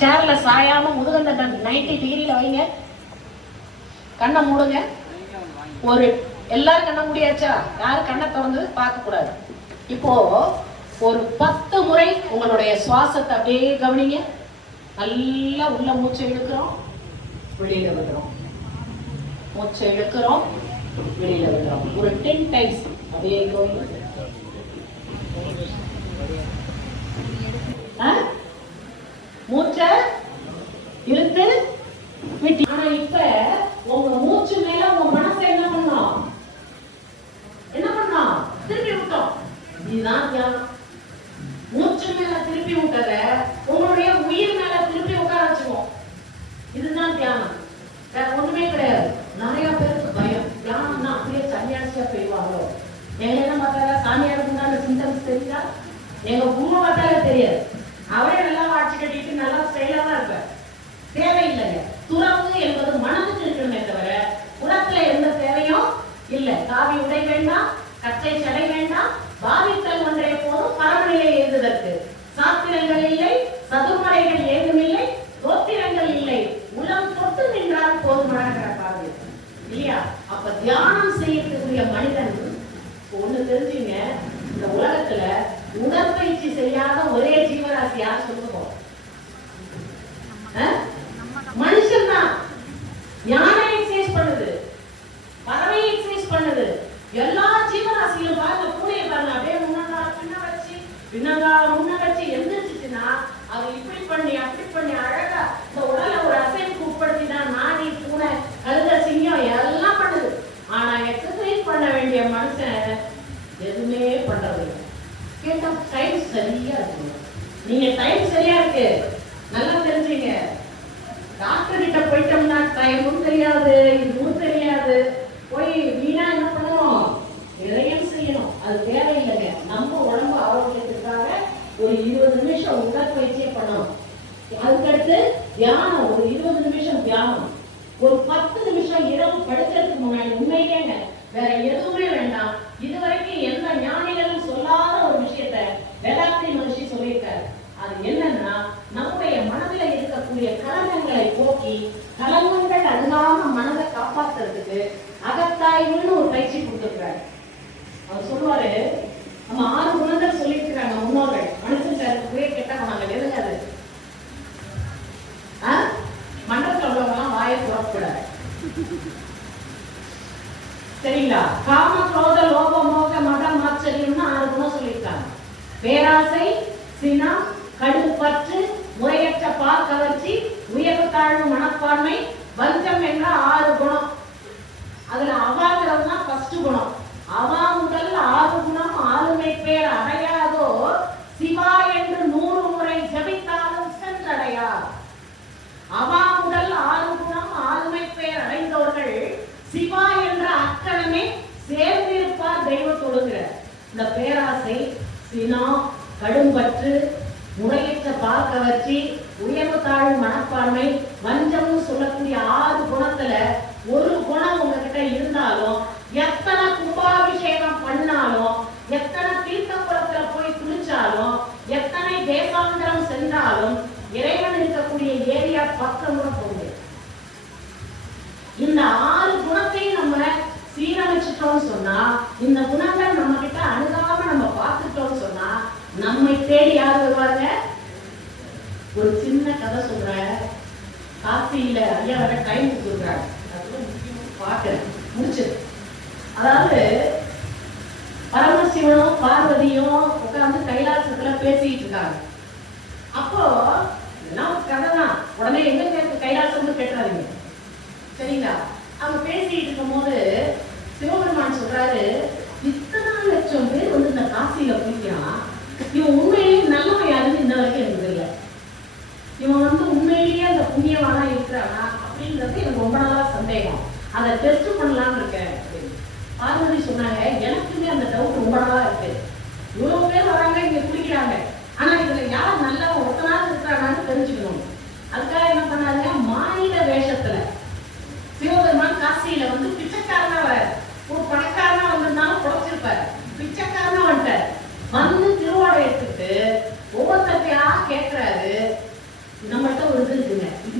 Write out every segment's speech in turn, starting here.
சேர்ல சாயாம முதுகண்ட 90 டிகிரியில வைங்க. கண்ணை மூடுங்க. ஒரு எல்லாரும் கண்ணை மூடியாச்சா? யாரும் கண்ணை திறந்து பார்க்க கூடாது. இப்போ ஒரு 10 முறை உங்களுடைய சுவாசத்தை அப்படியே கவனிங்க. நல்லா உள்ள மூச்சை இழுக்கிறோம், வெளியில விடுறோம். மூச்சை இழுக்கிறோம், வெளியில விடுறோம். ஒரு 10 டைம்ஸ் அப்படியே கவனிங்க. மூச்சை இழுத்து விட்டு. ஆனா இப்ப உங்க மூச்சு மேல உங்க மனசை என்ன பண்ணோம்? திருப்பி விட்டோம். இதுதான் தியானம். மூச்சு மேல திருப்பி விட்டத உங்களுடைய உயிர் மேல திருப்பி உட்கார வச்சுவோம். இதுதான் தியானம். வேற ஒண்ணுமே கிடையாது. நிறைய பேருக்கு பயம், தியானம்னா அப்படியே சன்னியாசியா போயிடுவாங்களோ. எங்க என்ன பார்த்தால சாமியாருக்கு உண்டான சிம்டம்ஸ் தெரியுதா? எங்க உண்மை பார்த்தாலே தெரியாது. அவரே நல்லா வாட்சி கட்டிட்டு நல்லா ஸ்டைலா தான் இருப்பார். தேவையில்லைங்க. துறவு என்பது மனதுக்கு இருக்கணுமே தவிர உலகத்துல எந்த தேவையும் இல்லை. காவி உடை வேண்டாம், கச்சை சடை வேண்டாம், பாவித்தல் ஒன்றே போதும் பரமநிலை எழுதுவதற்கு. சாத்திரங்கள் இல்லை, சதுர்மறைகள் ஏதும் இல்லை, தோத்திரங்கள் இல்லை, உளம் தொட்டு நின்றால் போதுமான பாவி இல்லையா? அப்ப தியானம் செய்யக்கூடிய மனிதன் ஒண்ணு தெரிஞ்சுங்க, இந்த உலகத்துல உடற்பயிற்சி செய்யாத ஒரே ஜீவராசி யார் சொல்லுவோம்? மனுஷன் தான். யானை எக்ஸசைஸ் பண்ணுது, பறவை எக்ஸசைஸ் பண்ணுது, எல்லா ஜீவராசிகளும் பாருங்க. பூனையை பாருங்க, அப்படியே முன்னங்கால பின்ன வச்சு பின்னங்கால முன்ன வச்சு எந்திரிச்சுச்சுன்னா அது இப்படி பண்ணி அப்படி பண்ணி அழகா இந்த உடலை ஒரு அசைவுக்கு உட்படுத்திதான் நாடி பூனை கழுத சிங்கம் எல்லாம் பண்ணுது. ஆனா எக்ஸசைஸ் பண்ண வேண்டிய மனுஷன் எதுவுமே பண்றது இல்லை. கேட்டா டைம் சரியா இருக்கு. நீங்க டைம் சரியா இருக்கு நல்லா தெரிஞ்சுங்க. டாக்டர் கிட்ட போயிட்டோம்னா டைமும் தெரியாது, இதுவும் தெரியாது. போய் வீணா என்ன பண்ணணும்? நிறையம் செய்யணும். அது தேவையில்லைங்க. நம்ம உடம்பு ஆரோக்கியத்துக்காக ஒரு 20 நிமிஷம் உடற்பயிற்சியே பண்ணணும். அதுக்கடுத்து தியானம், ஒரு 20 நிமிஷம் தியானம், ஒரு 10 நிமிஷம் இரவு படுக்கிறதுக்கு முன்னாடி. உண்மையிலேங்க வேற எதுவுமே வேண்டாம். இதுவரைக்கும் எந்த ஞானிகளும் சொல்லாத ஒரு விஷயத்தை வேதாத்ரி மகிழ்ச்சி சொல்லியிருக்காரு. அது என்னன்னா, நம்முடைய மனதில் இருக்கக்கூடிய கலங்கங்களை போக்கி கலங்கங்கள் அல்லாம மனதை காப்பாற்றுறதுக்கு அகத்தாய்வுன்னு ஒரு பயிற்சி கொடுத்துருக்காரு. அவர் சொல்லுவாரு, நம்ம 6 குணங்கள் சொல்லியிருக்கிறாங்க முன்னோர்கள். மனுஷன் கெட்ட குணங்கள் எதுங்காது? மண்டலத்தில் உள்ளவங்கலாம் வாயை புறக்கூடாது, சரிங்களா? காம குரோத லோப மோக மதம் ஆச்சரியம்னு 6 குணம் சொல்லியிருக்காங்க. பேராசை, சினம், கடுப்பற்று, முறையற்ற பால் கவர்ச்சி, உயர்வு தாழ்வு மனப்பான்மை, வஞ்சம் என்ற 6 குணம். அதுல அவாங்கிறது தான் ஃபர்ஸ்ட் குணம். அவா முதல் 6 குணம் ஆளுமை பேர் அடையாதோ சிவா என்று 100 முறை ஜபித்தாலும் சென்றடையா. அவா முதல் 6 குணம் ஆளுமை பேர் அடைந்தவர்கள் சிவா என்ற அக்கணமே சேர்ந்திருப்பார் தெய்வத்தோடுங்கிற. இந்த பேராசை, சினம், கடும்பற்று, முறையற்ற பால் கவர்ச்சி, உயர்வு தாழ்வு மனப்பான்மை, வஞ்சம்னு சொல்லக்கூடிய 6 குணத்துல ஒரு குணம் உங்ககிட்ட இருந்தாலும், எத்தனை கும்பாபிஷேகம் பண்ணாலும், எத்தனை தீர்த்தக்குளத்துல போய் குளிச்சாலும், எத்தனை தேசாந்திரம் சென்றாலும் இறைவன் இருக்கக்கூடிய ஏரியா 10 முறை போகுது. இந்த 6 குணத்தையும் நம்ம சீரமைச்சிட்டோம்னு சொன்னா, இந்த குணங்கள் நம்ம கிட்ட அணுகாம நம்ம பார்த்துட்டோம்னு சொன்னா, நம்மை தேடி யார் வருவாங்க? ஒரு சின்ன கதை சொல்றேன். காசியில ஐயா வர டைம் கொடுக்குறாங்க, பாக்குறேன் முடிச்சது. அதாவது பரமசிவனும் பார்வதியும் உட்கார்ந்து கைலாசத்துல பேசிட்டு இருக்காங்க. அப்போ எல்லாம் கதை தான், உடனே எங்க கைலாசம்னு கேட்டுறாதீங்க, சரிங்களா? அவங்க பேசிட்டு இருக்கும் போது சிவபெருமான் சொல்றாரு, இத்தனை லட்சம் பேர் வந்து இந்த காசியில குளிக்கிறான், இவன் உண்மையிலேயே நல்லவன் யாருன்னு இன்ன வரைக்கும் எனக்கு தெரியல. இவன் வந்து உண்மையிலேயே அந்த புண்ணியவானா இருக்கிறானா அப்படின்றது எனக்கு ரொம்ப நாளா சந்தேகம். அதை டெஸ்ட் பண்ணலாம்னு இருக்கேன் அப்படின்னு பார்வதி சொன்னாங்க. எனக்குமே அந்த டவுட் ரொம்ப நாளா இருக்கு. இவ்வளவு பேர் வராங்க, இங்க குளிக்கிறாங்க, ஆனா இதுல யார் நல்லவன் ஒருத்தனாவது இருக்கிறானான்னு தெரிஞ்சுக்கணும். அதுக்காக என்ன பண்ணாருங்க, மாநில வேஷத்துல சிவபெருமான் காசியில வந்து பிச்சைக்காரனா வர, ஒரு பணக்காரனா வந்திருந்தாலும் புடச்சிருப்பாரு, பிச்சைக்காரனா வந்துட்டார். வந்து திருவாடை எடுத்துட்டு ஒவ்வொருத்தையா கேட்கிறாரு,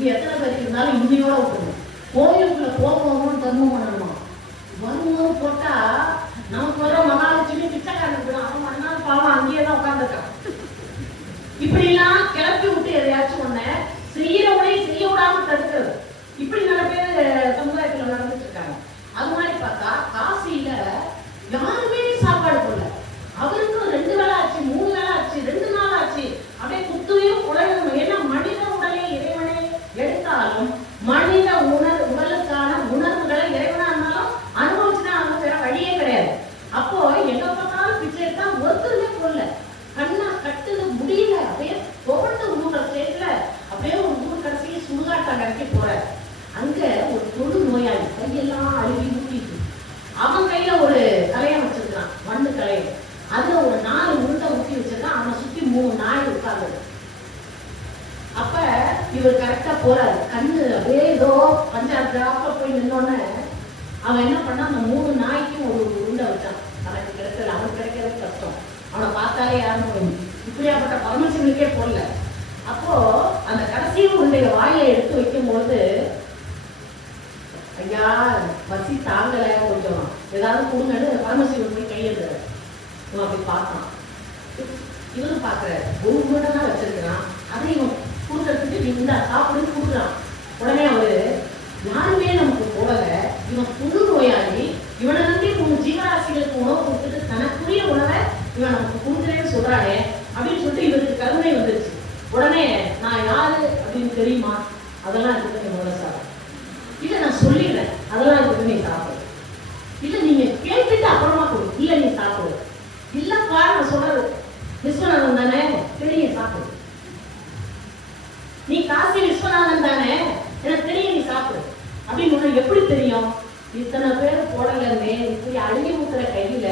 நீ எத்தனை பேருக்கு இருந்தாலும் இன்னையோட விட்டுணும். கோயிலுக்குள்ள போகணும்னு தர்மம் பண்ணணுமா? வரும்போது போட்டா நமக்கு வர மகாலட்சுமி பிச்சைக்காரன் அவன் மண்ணால் பாவம் அங்கேயே தான் உட்காந்துருக்கான். இப்படி எல்லாம் கிளப்பி விட்டு எதையாச்சும் ஒண்ணு செய்யறவனே செய்ய விடாம தடுக்கிறது. இப்படி நிறைய பேர் சமுதாயத்துல நடந்துட்டு இருக்காங்க. அது மாதிரி பார்த்தா காசியில யாருமே சாப்பாடு போடல. அவருக்கும் 2 வேளை ஆச்சு, 3 வேளை ஆச்சு, 2 நாள் ஆச்சு. அப்படியே குத்துவையும் உலகம். ஏன்னா மனித உடலை இறைவனை எடுத்தாலும் மனித உடலுக்கான உணர்வுகளை இறைவனா இருந்தாலும் அனுபவிச்சுதான் அவங்க வேற வழியே கிடையாது. அப்போ எங்க பார்த்தாலும் பிச்சை எடுத்தா ஒருத்தருமே போடல. கண்ணா கட்டுது முடியல. அப்படியே தொடர்ந்து ஊர் ஸ்டேட்ல அப்படியே ஒரு ஊர் கடைசியே சுடுகாட்டம் கடைக்கி போற. அங்க ஒரு தொடு நோயாளி கையெல்லாம் அழுகி ஊட்டிட்டு அவன் கையில ஒரு கலையம் வச்சிருக்கான், மண்ணு கலையம். அதுல ஒரு 4 உருண்டை ஊட்டி வச்சிருக்கான். அவனை சுத்தி 3 நாய் உட்கார்ந்து. அப்ப இவர் கரெக்டா போறாரு. கண்ணு அப்படியே ஏதோ பஞ்சாயத்து போய் நின்னோன்னு அவன் என்ன பண்ணா அந்த 3 நாய்க்கும் ஒரு உருண்டை வச்சான். அவனுக்கு கிடைக்கல, அவனுக்கு கிடைக்கிறது கஷ்டம். அவனை பார்த்தாலே யாரும் இப்படியாப்பட்ட பரமசிவனுக்கே போடல. அப்போ அந்த கடைசி உருண்டைய வாயில எடுத்து வைக்கும் பொழுது, ஐயா பசி தாங்கல, கொஞ்சம் ஏதாவது கொடுங்கன்னு பரமசிவன் போய் கையெழுதுற. இவன் அப்படி பார்த்தான். இவரும் பாக்குறாரு, ஒரு உருண்டை தான் வச்சிருக்கிறான். அதை இவன் கொடுக்கறதுக்கு இந்த சாப்பிடுன்னு கொடுக்குறான். உடனே அவரு யாருமே நமக்கு போடல, இவன் புது நோயாளி, இவனை நம்பி 3 ஜீவராசிகளுக்கு உணவு கொடுத்துட்டு தனக்குரிய உணவை இவன் நமக்கு கொடுக்குறேன்னு சொல்றானே அப்படின்னு சொல்லிட்டு இவருக்கு கருணை வந்துருச்சு. உடனே நான் யாரு அப்படின்னு தெரியுமா? அதெல்லாம் இருக்கு, நீ முதல்ல சாப்பிடு. இல்ல நான் சொல்லிடுறேன், அதெல்லாம் இருக்கு, நீ சாப்பிடு. இல்ல நீங்க கேட்டுட்டு அப்புறமா கொடு. இல்ல நீ சாப்பிடு. இல்லப்பா நான் சொல்றது விஸ்வநாதன் தானே, தெரியும் சாப்பிடு. நீ காசி விஸ்வநாதன் தானே, எனக்கு தெரியும், நீ சாப்பிடு அப்படின்னு. எப்படி தெரியும்? இத்தனை பேர் போடலன்னு இப்படி அழுகி ஊத்துற கையில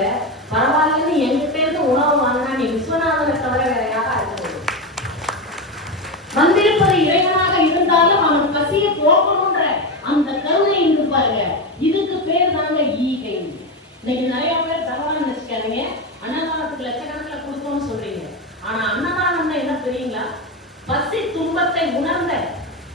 பரவாயில்லன்னு என்கிட்ட இருந்து உணவு வாங்கினா நீ விஸ்வநாதனை தவிர வேற யாரா இருக்க? வந்திருப்பது இறைவனாக இருந்தாலும் அவன் பசியை போக்கணும்ன்ற அந்த கருணை இருந்து பாருங்க. இதுக்கு பேர் தாங்க ஈகை. இன்னைக்கு நிறைய பேர் தவறா நினைச்சுக்காதீங்க. அன்னதானத்துக்கு லட்சக்கணக்கில் கொடுத்தோம்னு சொல்றீங்க. ஆனா அன்னதானம்னா என்ன தெரியுங்களா? பசி துன்பத்தை உணர்ந்த,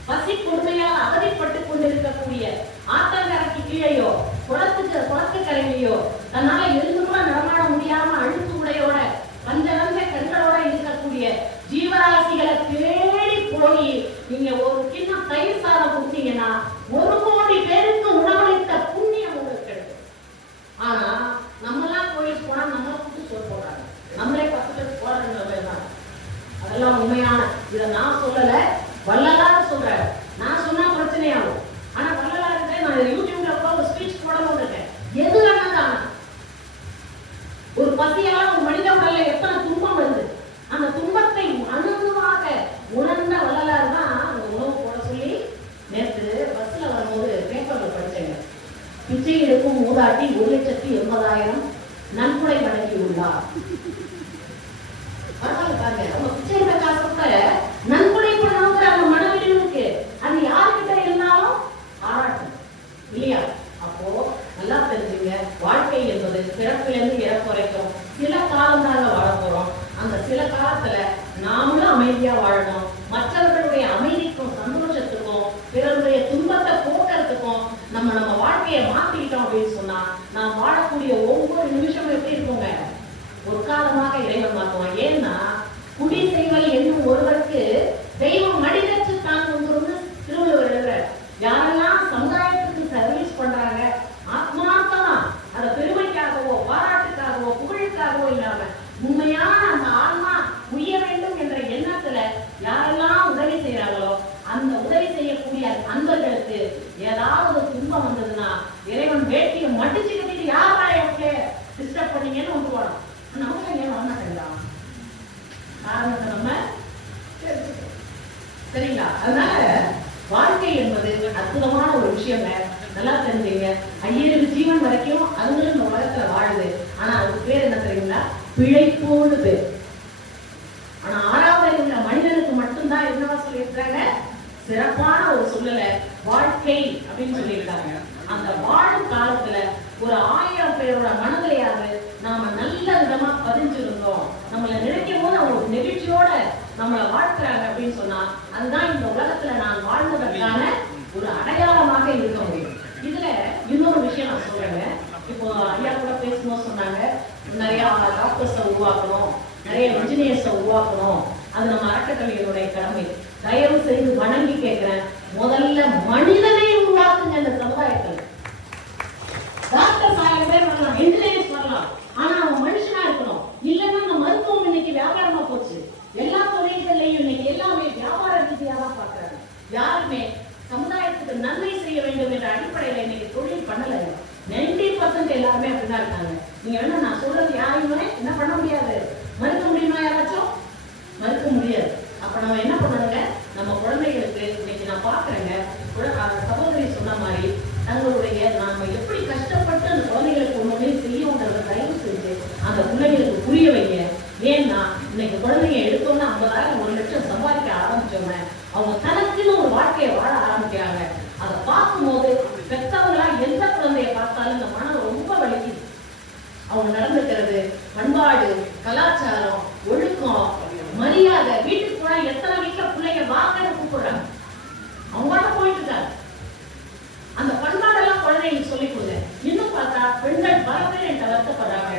பசி கொடுமையால் அவதிப்பட்டு கொண்டிருக்கக்கூடிய ஆத்தங்கரைக்கு கீழேயோ குளத்து கரையிலையோ தன்னால எழுந்துமா நடமாட முடியாம அழுத்து உடையோட பஞ்சலந்த கண்களோட இருக்கக்கூடிய ஜீவராசிகளை தேடி போய் நீங்க ஒரு கிண்ணம் தயிர் சாதம் கொடுத்தீங்கன்னா 1 கோடி பேருக்கு உணவளித்த புண்ணியம் உங்களுக்கு கிடைக்கும். ஆனா நம்மளாம் கோயிலுக்கு போனா நம்மளை கூட்டு சோறு போடுறாங்க, நம்மளே 10 பேர் போடுற தான். அதெல்லாம் உண்மையான இதை நான் சொல்லல, வள்ளலார் சொல்றாரு. நான் சொன்னா பிரச்சனையாகும். ஆனா வள்ளலாருக்கு நான் யூடியூப்ல ஒரு ஸ்பீச் போடணும் இருக்கேன். எது வேணாலும் ஒரு பசியால ஒரு மனித உடல்ல எத்தனை துன்பம் வருது, அந்த துன்பத்தை அனுபவமாக உணர்ந்த வள்ளலார் தான் அந்த உணவு போட சொல்லி. நேற்று பஸ்ல வரும்போது பேப்பர்ல படிச்சேங்க. பிச்சை எடுக்கும் மூதாட்டி 1,80,000 நன்கொடை வழங்கியுள்ளார். பரவாயில்ல பாருங்க, அவங்க பிச்சை எடுத்த காசத்தை நன்கொடை பண்ணவங்க அந்த மனவெளியும் இருக்கு. அது யாருக்கிட்ட இருந்தாலும் பாராட்டும் இல்லையா? அப்போ நல்லா தெரிஞ்சுங்க, வாழ்க்கை என்பது பிறப்பிலிருந்து இறப்பு வரைக்கும் சில காலம் தாங்க வாழ போறோம். அந்த சில காலத்துல நாமளும் அமைதியா வாழணும். மற்றவர்களுடைய அமைதிக்கும் சந்தோஷத்துக்கும் பிறருடைய துன்பத்தை போக்குறதுக்கும் நம்ம வாழ்க்கையை மாத்திக்கிட்டோம் அப்படின்னு சொன்னா நாம் வாழக்கூடிய ஒவ்வொரு நிமிஷமும் எப்படி இருக்குங்க? ஒரு காலமாக இறைவன் மாற்றுவான். ஏன்னா குடி செய்வல் என்னும் ஒருவருக்கு தெய்வம் மடிதற்று தான் கொண்டு திருவள்ளுவர் எழுதுறார். யாரெல்லாம் சமுதாயத்துக்கு சர்வீஸ் பண்றாங்க, ஆத்மார்த்தமா அதை பெருமைக்காகவோ பாராட்டுக்காகவோ புகழுக்காகவோ இல்லாம உண்மையான அந்த ஆன்மா உய்ய வேண்டும் என்ற எண்ணத்துல யாரெல்லாம் உதவி செய்யறாங்களோ அந்த உதவி செய்யக்கூடிய அன்பர்களுக்கு ஏதாவது துன்பம் வந்ததுன்னா இறைவன் வேட்டியை மடிச்சு கட்டிட்டு யாரா எனக்கு டிஸ்டர்ப் பண்ணீங்கன்னு ஒன்று போறோம். நமக்கு ஏன் வர மாட்டேங்கிறான் காரணத்தை நம்ம சரிங்களா? அதனால வாழ்க்கை என்பது அற்புதமான ஒரு விஷயம். நல்லா தெரிஞ்சுங்க. 5000 ஜீவன் வரைக்கும் அதுங்களும் இந்த உலகத்துல வாழுது. ஆனா அதுக்கு பேர் என்ன தெரியுங்களா? பிழைப்போடு பேர். ஆனா 6வது அறிவுள்ள மனிதனுக்கு மட்டும்தான் என்னவா சொல்லியிருக்காங்க? சிறப்பான ஒரு சூழலை வாழ்க்கை அப்படின்னு சொல்லியிருக்காங்க. அந்த வாழும் காலத்துல ஒரு 1000 பேரோட மனதிலையாவது நாம நல்ல விதமா பதிஞ்சிருந்தோம், நம்மளை நினைக்கும் போது அவங்க ஒரு நெகிழ்ச்சியோட நம்மளை வாழ்த்துறாங்க அப்படின்னு சொன்னா அதுதான் இந்த உலகத்துல நான் வாழ்ந்ததற்கான ஒரு அடையாளமாக இருக்க முடியும். இதுல இன்னொரு விஷயம் நான் சொல்றேங்க. இப்போ ஐயா கூட பேசணும்னு சொன்னாங்க, நிறைய டாக்டர்ஸை உருவாக்கணும், நிறைய இன்ஜினியர்ஸை உருவாக்கணும், அது நம்ம அறக்கட்டளையினுடைய கடமை. தயவு செய்து வணங்கி கேட்கிறேன், முதல்ல மனிதனை உருவாக்குங்க இந்த சமுதாயத்தில். டாக்டர்ஸ் 1000 பேர் வரலாம், இன்ஜினியர்ஸ் வரலாம், ஆனா அவன் மனுஷனா இருக்கணும். இல்லைன்னா அந்த மருத்துவம் இன்னைக்கு வியாபாரமா போச்சு. எல்லா தொழில்களையும் இன்னைக்கு எல்லாமே வியாபார ரீதியாக தான் பாக்குறாங்க. யாருமே சமுதாயத்துக்கு நன்மை செய்ய வேண்டும் என்ற அடிப்படையில இன்னைக்கு தொழில் பண்ணல. 90% எல்லாருமே அப்படிதான் இருக்காங்க. நீங்க வேணா நான் சொல்றது யாரையுமே என்ன பண்ண முடியாது, மறுக்க முடியுமா? யாராச்சும் மறுக்க முடியாது. அப்ப நம்ம என்ன பண்ணணுங்க, நம்ம குழந்தைகளுக்கு இன்னைக்கு நான் பாக்குறேங்க, சகோதரி சொன்ன மாதிரி தங்களுடைய நாம எப்படி கஷ்டப்பட்டு அந்த குழந்தைகளுக்கு ஒண்ணுமே செய்யணுன்றத தயவு செஞ்சு அந்த பிள்ளைகளுக்கு புரிய வைங்க. ஏன்னா இன்னைக்கு குழந்தைங்க எடுத்தோம்னா 50,000 1 லட்சம் சம்பாதிக்க ஆரம்பிச்சோங்க, அவங்க தனக்குன்னு ஒரு வாழ்க்கையை வாழ ஆரம்பிக்கிறாங்க. அதை பார்க்கும்போது பெற்றவங்களா எந்த குழந்தைய பார்த்தாலும் இந்த மனம் ரொம்ப வலிக்குது. அவங்க நடந்துக்கிறது, பண்பாடு, கலாச்சாரம், ஒழுக்கம், மரியாதை, வீட்டுக்கு போனா எத்தனை வீட்டுல பிள்ளைங்க வாங்கன்னு கூப்பிடுறாங்க, அவங்களோட போயிட்டு இருக்காங்க. அந்த பண்பாடெல்லாம் குழந்தைங்களுக்கு சொல்லிக் கொடுங்க. இன்னும் பார்த்தா பெண்கள் பல பேர் என்கிட்ட வருத்தப்படுறாங்க.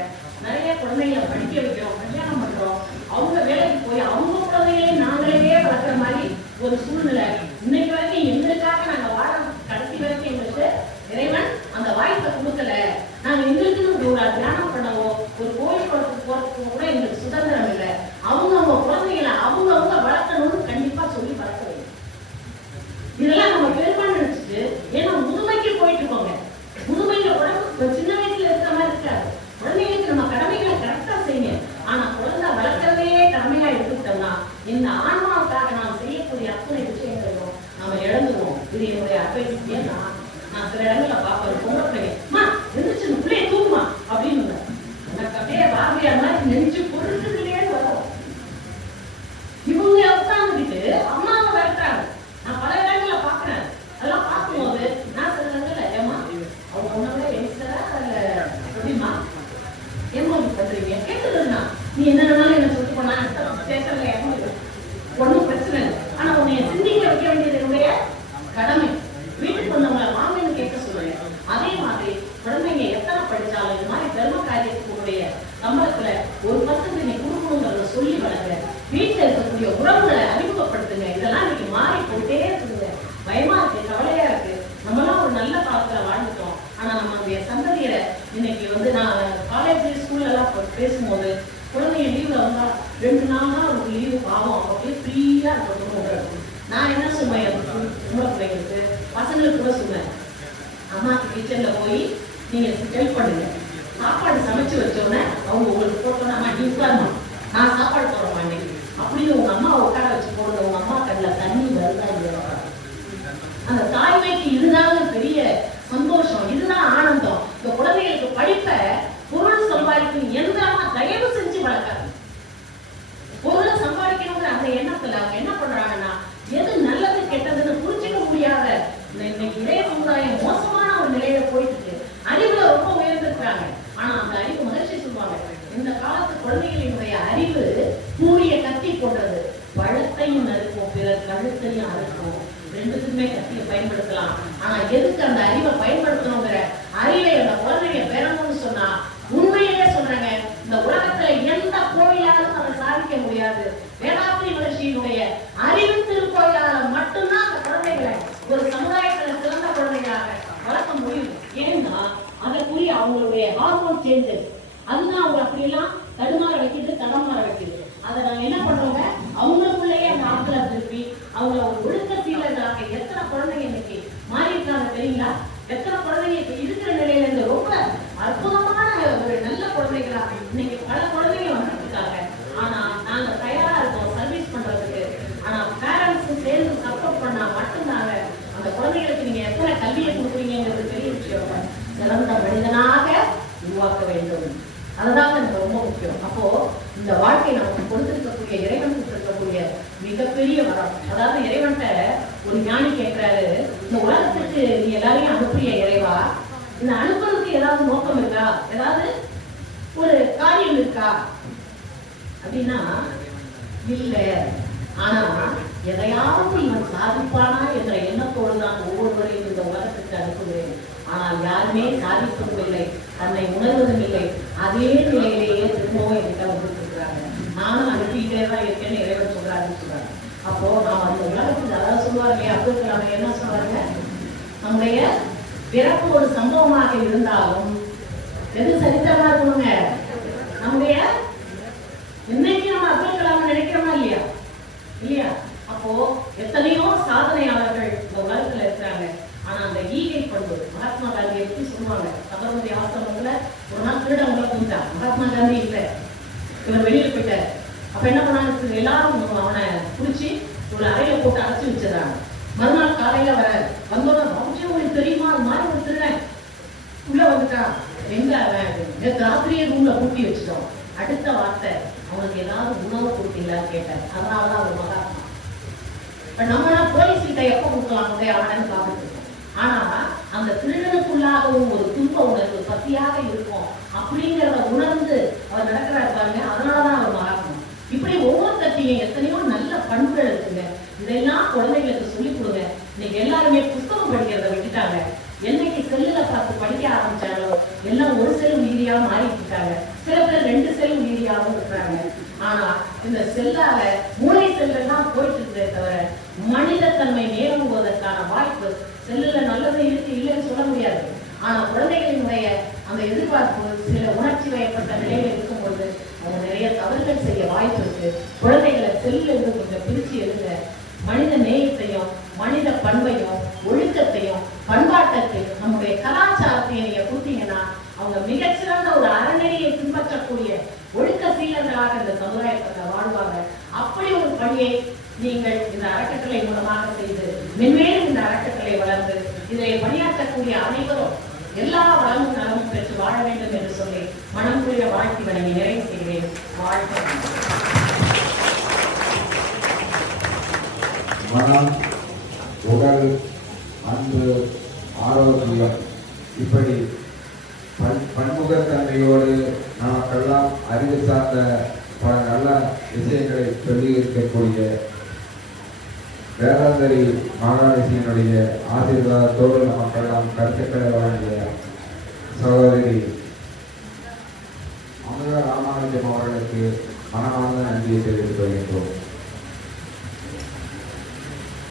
நிறைய குழந்தைங்களை படிக்க வைக்கிறோம், கல்யாணம் பண்றோம், அவங்க வேலைக்கு போய் அவங்க குழந்தைகளே நாங்களே வளர்க்குற மாதிரி ஒரு சூழ்நிலை. இன்னைக்கு வரைக்கும் எங்களுக்காக நாங்க வாழ கடைசி வரைக்கும் எங்களுக்கு இறைவன் அந்த வாய்ப்பை கொடுக்கல. நாங்க எங்களுக்கு ஒரு தியானம் பண்ணவோ ஒரு கோயில் குளத்துக்கு போறதுக்கு கூட எங்களுக்கு சுதந்திரம் இல்லை. அவங்க குழந்தைகளை அவங்க வளர்க்கணும்னு கண்டிப்பா சொல்லி வளர்க்க வேண்டும். இதெல்லாம் நம்ம பெருமாள் நினைச்சிட்டு, ஏன்னா முதுமைக்கு போயிட்டு இருக்கோங்க. முதுமையில உடம்பு சின்ன வயசுல இருக்கிற மாதிரி இருக்காது. குழந்தைகளுக்கு நம்ம கடமைகளை கரெக்டா செய்யுங்க. ஆனா குழந்தை வளர்க்கறதே கடமையா எடுத்துக்கிட்டோம்னா இந்த ஆன்மாவுக்காக நாம் செய்யக்கூடிய அத்தனை விஷயங்களும் நம்ம இழந்துருவோம். இது என்னுடைய அட்வைஸ். ஏன்னா நான் சில இடங்கள்ல பார்ப்பேன், பொம்பளை பிள்ளைங்க எந்திரிச்சு பிள்ளைய தூங்குமா அப்படின்னு எனக்கு அப்படியே பாரதியார் மாதிரி நெஞ்சு பொருட்களே வரும். இவங்க உட்காந்துக்கிட்டு அம்மாவை வளர்க்குறாங்க. நான் பல இடங்கள்ல பாக்குறேன். அதெல்லாம் பார்க்கும்போது நான் சில இடங்கள்ல ஏமா அவங்க பொண்ணோட யங்ஸ்டரா இல்ல எப்படிமா ஏமா பண்றீங்க கேட்டுதுன்னா நீ என்னன்னாலும் என்ன சொல்லிட்டு போனா ஸ்டேஷன்ல இறங்குது, ஒன்றும் பிரச்சனை இல்லை. ஆனா உன்னைய சிந்திக்க வைக்க வேண்டியது என்னுடைய கடமை. வீட்டுக்கு வந்தவங்களை வாங்கன்னு கேட்க சொல்லுங்க. அதே மாதிரி குழந்தைங்க எத்தனை படிச்சாலும் இந்த மாதிரி தர்ம காரியத்துடைய சம்பளத்துல ஒரு 10% நீ கொடுக்கணுங்கிறத சொல்லி வளர்ங்க. வீட்டுல இருக்கக்கூடிய உறவுகளை அறிமுகப்படுத்துங்க. இதெல்லாம் இன்னைக்கு மாறி போயிட்டே இருக்குங்க. பயமா இருக்கு, கவலையா இருக்கு. நம்மளாம் ஒரு நல்ல காலத்துல வாழ்ந்துட்டோம். ஆனா நம்மளுடைய சந்ததியரை இன்னைக்கு நான் காலேஜ் ஸ்கூல்ல எல்லாம் பேசும்போது குழந்தைங்க லீவ்ல வந்தா 2 நாள் தான் ஒரு லீவு பாவம் அப்படியே ஃப்ரீயா இருக்கணும். நான் என்ன சொல்வேன் உங்களை பிள்ளைங்களுக்கு பசங்களுக்கு கூட சொல்லுவேன், அம்மாக்கு கிச்சன்ல போய் நீங்க ஹெல்ப் பண்ணுங்க. சாப்பாடு சமைச்சு வச்சோன்னே அவங்க உங்களுக்கு போட்டோன்னா அம்மா நீ உட்காருமா நான் சாப்பாடு போடுறோம் அன்னைக்கு அப்படின்னு உங்க அம்மா உட்கார வச்சு போடுற உங்க அம்மா கண்ணில் தண்ணி வருதா இல்லையா? அந்த தாய்மைக்கு இதுதான் பெரிய சந்தோஷம், இதுதான் ஆனந்தம். இந்த குழந்தைகளுக்கு படிப்பை பொருள் சம்பாதிக்கும் எந்திரமா தயவு செஞ்சு வளர்க்காது. பொருளை சம்பாதிக்கணுங்கிற அந்த எண்ணத்துல அவங்க என்ன பண்றாங்கன்னா எது நல்லது கெட்டதுன்னு புரிஞ்சுக்க முடியாத இன்னைக்கு இளைய சமுதாயம் மோசமான ஒரு நிலையில போயிட்டு இருக்கு. அறிவுல ரொம்ப உயர்ந்திருக்கிறாங்க. ஆனா அந்த அறிவு மகிழ்ச்சி சொல்லுவாங்க, இந்த காலத்து குழந்தைகளினுடைய அறிவு கூறிய கத்தி போன்றது, பழத்தையும் நறுக்கும் பிறர் கழுத்தையும் அறுக்கும். ரெண்டுத்துக்குமே கத்தியை பயன்படுத்தலாம். ஆனா எதுக்கு அந்த அறிவை பயன்படுத்தணுங்கிற அறிவை அந்த குழந்தைங்க பெறணும்னு சொன்னா உண்மையிலே சொல்றேங்க, இந்த உலகத்துல எந்த கோயிலாலும் அதை சாதிக்க முடியாது. வேதாத்ரி மகிழ்ச்சியினுடைய அறிவு திருக்கோயிலால மட்டும்தான் அந்த குழந்தைகளை ஒரு சமுதாயத்துல சிறந்த குழந்தைகளாக வளர்க்க முடியும். ஏன்னா அதற்குரிய அவங்களுடைய ஹார்மோன் சேஞ்சஸ் அதுதான் அவங்க அப்படியெல்லாம் தடுமாற வைக்கிறது, தடமாற வைக்கிறது. அதை நாங்க என்ன பண்றோங்க, அவங்களுக்குள்ளேயே அந்த ஆட்களை திருப்பி அவங்கள ஒரு ஒழுக்க சீலர்களாக எத்தனை குழந்தைங்க இன்னைக்கு மாறி இருக்காங்க தெரியுங்களா? எத்தனை குழந்தைங்க இப்ப இருக்கிற நிலையில இருந்து ரொம்ப அற்புதமான ஒரு நல்ல குழந்தைகளாக இன்னைக்கு பல குழந்தைங்க வந்துட்டு இருக்காங்க. ஆனா நாங்க தயாரா இருக்கோம் சர்வீஸ் பண்றதுக்கு. ஆனா பேரண்ட்ஸும் சேர்ந்து சப்போர்ட் பண்ணா மட்டும்தாங்க அந்த குழந்தைகளுக்கு நீங்க எத்தனை கல்வியை கொடுக்குறீங்கிறது பெரிய விஷயம். சிறந்த மனிதனாக உருவாக்க வேண்டும், அதுதான் எனக்கு ரொம்ப முக்கியம். அப்போ இந்த வாழ்க்கை நமக்கு கொடுத்திருக்கக்கூடிய இறைவன் கொடுத்திருக்கக்கூடிய மிகப்பெரிய வரம். அதாவது இறைவன்கிட்ட ஒரு ஞானி கேட்கிறாரு, இந்த உலகத்துக்கு நீ எல்லாரையும் அனுப்புறிய இறைவா, இந்த அனுப்புறதுக்கு ஏதாவது நோக்கம் இருக்கா? ஏதாவது ஒரு காரியம் இருக்கா அப்படின்னா இல்ல. ஆனா எதையாவது இவன் சாதிப்பானா என்ற எண்ணத்தோடு தான் ஒவ்வொருவரையும் இந்த உலகத்துக்கு அனுப்புகிறேன். ஆனால் யாருமே சாதிப்பதும் இல்லை, தன்னை உணர்வதும் இல்லை. அதே நிலையிலேயே திரும்பவும் என்கிட்ட வந்துட்டு இருக்கிறாங்க. நானும் அனுப்பிட்டே தான் இருக்கேன்னு இறைவன் சொல்றாருன்னு சொல்றாங்க. அப்போ நாம் அந்த உலகத்துக்கு அதாவது சொல்லுவாங்க அப்துல் கலாம் என்ன சொல்றாங்க, நம்முடைய பிறப்பு ஒரு சம்பவமாக இருந்தாலும் எது சரித்திரமா இருக்கணுங்க, நம்முடைய இன்னைக்கு நம்ம அப்துல் கலாம் நினைக்கிறோமா இல்லையா இல்லையா? அப்போ எத்தனையோ சாதனையாளர்கள் இந்த உலகத்துல இருக்கிறாங்க. ஆனா அந்த ஈகை பண்பு மகாத்மா காந்தி எப்படி சொல்லுவாங்க, சபர்மதி ஆசிரமத்துல ஒரு நாள் திருடவங்களை கூப்பிட்டான். மகாத்மா காந்தி இல்லை, இவர் வெளியில போயிட்டாரு. அப்ப என்ன பண்ணாங்க, எல்லாரும் அவனை பிடிச்சி ஒரு அறையில போட்டு அடைச்சி வச்சிடறாங்க. மறுநாள் காலையில வர வந்தோட உங்களுக்கு தெரியுமா அது மாதிரி ஒரு திருடன் உள்ள வந்துட்டான். எங்க அவன் நேற்று ராத்திரியே ரூம்ல பூட்டி வச்சுட்டோம். அடுத்த வார்த்தை, அவனுக்கு ஏதாவது உணவு கொடுத்தீங்களான்னு கேட்டார். அதனாலதான் அவர் மகாத்மா. இப்ப நம்மளா போலீஸ் கிட்ட எப்ப கொடுக்கலாம் அவனு பார்த்துட்டு இருக்கோம். ஆனா அந்த திருடனுக்குள்ளாகவும் ஒரு துன்ப உணர்வு பத்தியாக இருக்கும் அப்படிங்கிறத உணர்ந்து அவர் நடக்கிறாரு பாருங்க. அதனாலதான் அவர் மகாத்மா. இப்படி ஒவ்வொருத்தையும் எத்தனையோ நல்ல பண்புகள் இருக்குங்க. இதெல்லாம் குழந்தைகளுக்கு சொல்லிக் கொடுங்க. இன்னைக்கு எல்லாருமே புத்தகம் படிக்கிறத விட்டுட்டாங்க. என்னைக்கு செல்லுல பார்த்து படிக்க ஆரம்பிச்சாங்களோ எல்லாம் ஒரு செல் உயிரியா மாறிட்டு இருக்காங்க. சில பேர் 2 செல் உயிரியாவும் இருக்கிறாங்க. ஆனா இந்த செல்லால மூளை செல்லாம் போயிட்டு இருக்கிறதே தவிர மனிதத்தன்மை மேலும்போதற்கான வாய்ப்பு செல்லுல நல்லது இருக்கு இல்லைன்னு சொல்ல முடியாது. ஆனா குழந்தைகளினுடைய அந்த எதிர்பார்ப்பு சில உணர்ச்சி வயப்பட்ட நிலையில இருக்கும்போது அவங்க நிறைய தவறுகள் செய்ய வாய்ப்பு இருக்கு. குழந்தைகளை செல்லுல இருந்து கொஞ்சம் பிரிச்சு எழுத மனித நேயத்தையும் மனித பண்பையும் ஒழுக்கத்தையும் பண்பாட்டத்தையும் நம்முடைய கலாச்சாரத்தையும் நீங்க கொடுத்தீங்கன்னா அவங்க மிகச்சிறந்த ஒரு அறநெறியை பின்பற்றக்கூடிய ஒழுக்க சீலர்களாக இந்த சமுதாயத்தில் வாழ்வாங்க. அப்படி ஒரு பணியை நீங்கள் இந்த அறக்கட்டளை மூலமாக செய்து மென்மேலும் இந்த அறக்கட்டளை வளர்ந்து இதை பணியாற்றக்கூடிய அனைவரும் எல்லா வளமும் நலமும் பெற்று வாழ வேண்டும் என்று சொல்லி மனம் குளிர வாழ்த்தி வழங்கி நிறைவு செய்கிறேன். வாழ்க்கை மனம், உடல், அன்பு, ஆரோக்கியம் இப்படி பன்முகத்தன்மையோடு நமக்கெல்லாம் அறிவு சார்ந்த பல நல்ல விஷயங்களை சொல்லி இருக்கக்கூடிய வேளாந்தரி மகாராசியினுடைய ஆசீர்வாதத்தோடு நமக்கெல்லாம் கருத்துக்களை வழங்கிய சகோதரி அமுதா ராமானுஜம் அவர்களுக்கு மனமார்ந்த நன்றியை தெரிவித்துக் கொள்கின்றோம்.